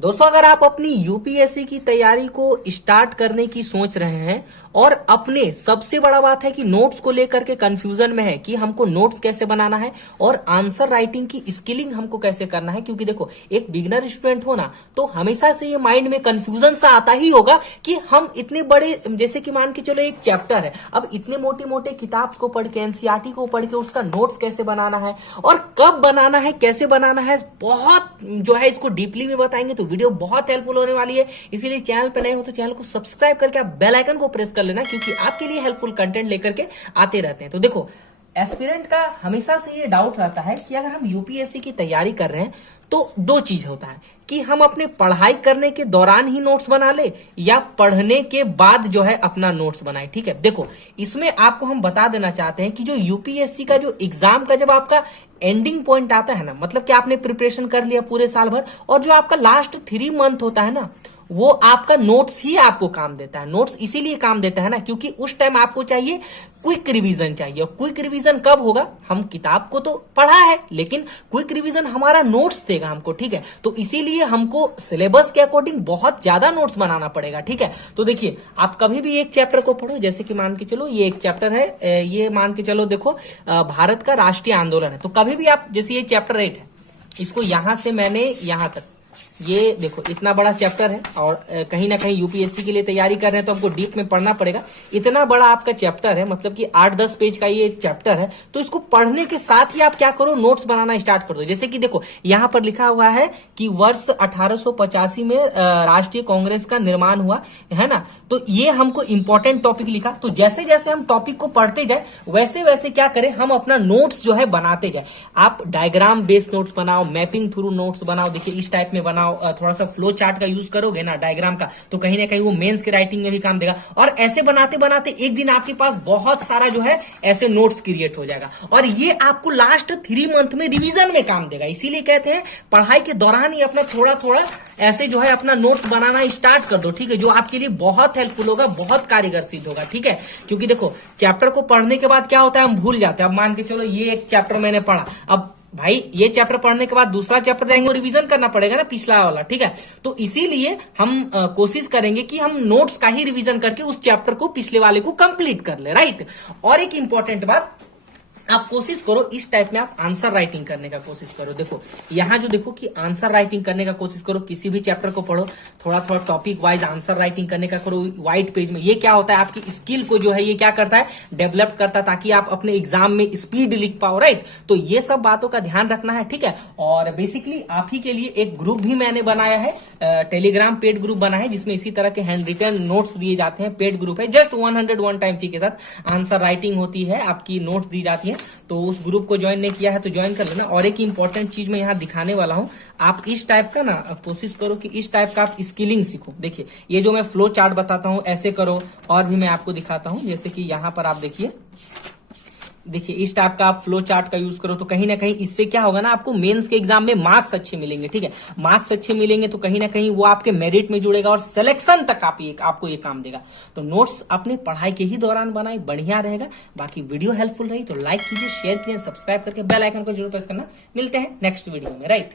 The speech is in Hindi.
दोस्तों, अगर आप अपनी यूपीएससी की तैयारी को स्टार्ट करने की सोच रहे हैं और अपने सबसे बड़ा बात है कि नोट्स को लेकर के कंफ्यूजन में है कि हमको नोट्स कैसे बनाना है और आंसर राइटिंग की स्किलिंग हमको कैसे करना है, क्योंकि देखो एक बिगनर स्टूडेंट हो ना तो हमेशा से ये माइंड में कंफ्यूजन सा आता ही होगा कि हम इतने बड़े, जैसे कि मान के चलो एक चैप्टर है, अब इतने मोटे मोटे किताब को पढ़ के एनसीईआरटी को पढ़ के उसका नोट्स कैसे बनाना है और कब बनाना है, कैसे बनाना है, बहुत जो है इसको डीपली में बताएंगे तो वीडियो बहुत हेल्पफुल होने वाली है। इसीलिए चैनल पे नए हो तो चैनल को सब्सक्राइब करके आप बेल आइकन को प्रेस कर लेना, क्योंकि आपके लिए हेल्पफुल कंटेंट लेकर के आते रहते हैं। तो देखो, एस्पिरेंट का हमेशा से ये डाउट रहता है कि अगर हम यूपीएससी की तैयारी कर रहे हैं तो दो चीज होता है कि हम अपने पढ़ाई करने के दौरान ही नोट्स बना ले या पढ़ने के बाद जो है अपना नोट्स बनाए। ठीक है, देखो इसमें आपको हम बता देना चाहते हैं कि जो यूपीएससी का जो एग्जाम का जब आपका एंडिंग पॉइंट आता है ना, मतलब कि आपने प्रिपरेशन कर लिया पूरे साल भर और जो आपका लास्ट 3 मंथ होता है ना, वो आपका नोट्स ही आपको काम देता है। नोट्स इसीलिए काम देता है ना क्योंकि उस टाइम आपको चाहिए क्विक रिवीजन चाहिए। क्विक रिवीजन कब होगा? हम किताब को तो पढ़ा है लेकिन क्विक रिवीजन हमारा नोट्स देगा हमको। ठीक है, तो इसीलिए हमको सिलेबस के अकॉर्डिंग बहुत ज्यादा नोट्स बनाना पड़ेगा। ठीक है, तो देखिए आप कभी भी एक चैप्टर को पढ़ो, जैसे कि मान के चलो ये एक चैप्टर है, ये मान के चलो देखो भारत का राष्ट्रीय आंदोलन है, तो कभी भी आप, जैसे ये चैप्टर 8 है, इसको यहां से मैंने यहां तक, ये देखो इतना बड़ा चैप्टर है और कहीं ना कहीं यूपीएससी के लिए तैयारी कर रहे हैं तो हमको डीप में पढ़ना पड़ेगा। इतना बड़ा आपका चैप्टर है, मतलब कि 8-10 पेज का ये चैप्टर है, तो इसको पढ़ने के साथ ही आप क्या करो, नोट्स बनाना स्टार्ट कर दो। जैसे कि देखो यहां पर लिखा हुआ है कि वर्ष 1885 में राष्ट्रीय कांग्रेस का निर्माण हुआ है ना, तो ये हमको इंपॉर्टेंट टॉपिक लिखा। तो जैसे जैसे हम टॉपिक को पढ़ते जाए वैसे वैसे क्या करें, हम अपना नोट्स जो है बनाते जाए। आप डायग्राम बेस्ड नोट्स बनाओ, मैपिंग थ्रू नोट्स बनाओ, देखिए इस टाइप में बनाओ, थोड़ा सा फ्लो चार्ट का यूज करोगे ना डायग्राम का, तो कहीं ना कहीं वो मेंस की राइटिंग में भी काम देगा। और ऐसे बनाते बनाते एक दिन आपके पास बहुत सारा जो है ऐसे नोट्स क्रिएट हो जाएगा और ये आपको लास्ट 3 मंथ में रिवीजन में काम देगा। इसीलिए कहते हैं पढ़ाई के दौरान ही अपना थोड़ा थोड़ा ऐसे जो है अपना नोट्स बनाना स्टार्ट कर दो। ठीक है, जो आपके लिए बहुत हेल्पफुल होगा, बहुत कारगर सिद्ध होगा। ठीक है, क्योंकि देखो चैप्टर को पढ़ने के बाद क्या होता है, हम भूल जाते हैं। अब मान के चलो ये एक चैप्टर मैंने पढ़ा, अब भाई ये चैप्टर पढ़ने के बाद दूसरा चैप्टर जाएंगे, रिवीजन करना पड़ेगा ना पिछला वाला। ठीक है, तो इसीलिए हम कोशिश करेंगे कि हम नोट्स का ही रिवीजन करके उस चैप्टर को पिछले वाले को कंप्लीट कर ले। राइट, और एक इंपॉर्टेंट बात, आप कोशिश करो इस टाइप में आप आंसर राइटिंग करने का कोशिश करो। देखो यहां जो देखो कि आंसर राइटिंग करने का कोशिश करो, किसी भी चैप्टर को पढ़ो, थोड़ा थोड़ा टॉपिक वाइज आंसर राइटिंग करने का करो व्हाइट पेज में। ये क्या होता है, आपकी स्किल को जो है ये क्या करता है, डेवलप करता है, ताकि आप अपने एग्जाम में स्पीड लिख पाओ। राइट, तो ये सब बातों का ध्यान रखना है। ठीक है, और बेसिकली आप ही के लिए एक ग्रुप भी मैंने बनाया है, टेलीग्राम पेड ग्रुप बना है, जिसमें इसी तरह के हैंड रिटन नोट्स दिए जाते हैं। पेड ग्रुप है, जस्ट 101 टाइम फी के साथ आंसर राइटिंग होती है, आपकी नोट्स दी जाती है। तो उस ग्रुप को ज्वाइन नहीं किया है तो ज्वाइन कर लेना। और एक इंपॉर्टेंट चीज मैं यहाँ दिखाने वाला हूँ, आप इस टाइप का ना कोशिश करो कि इस टाइप का आप स्किलिंग सीखो। देखिए ये जो मैं फ्लो चार्ट बताता हूँ ऐसे करो, और भी मैं आपको दिखाता हूँ, जैसे कि यहाँ पर आप देखिए इस टाइप का आप फ्लो चार्ट का यूज करो, तो कहीं ना कहीं इससे क्या होगा ना, आपको मेंस के एग्जाम में मार्क्स अच्छे मिलेंगे। ठीक है, मार्क्स अच्छे मिलेंगे तो कहीं ना कहीं वो आपके मेरिट में जुड़ेगा और सिलेक्शन तक आपको ये काम देगा। तो नोट्स अपने पढ़ाई के ही दौरान बनाए, बढ़िया रहेगा। बाकी वीडियो हेल्पफुल रही तो लाइक कीजिए, शेयर कीजिए, सब्सक्राइब करके बेल आइकन को जरूर प्रेस करना। मिलते हैं नेक्स्ट वीडियो में। राइट।